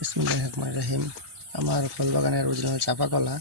বিসমুল্লাহ রহমান রাহিম। আমার ফল বাগানের অরিজিনাল চাপা কলা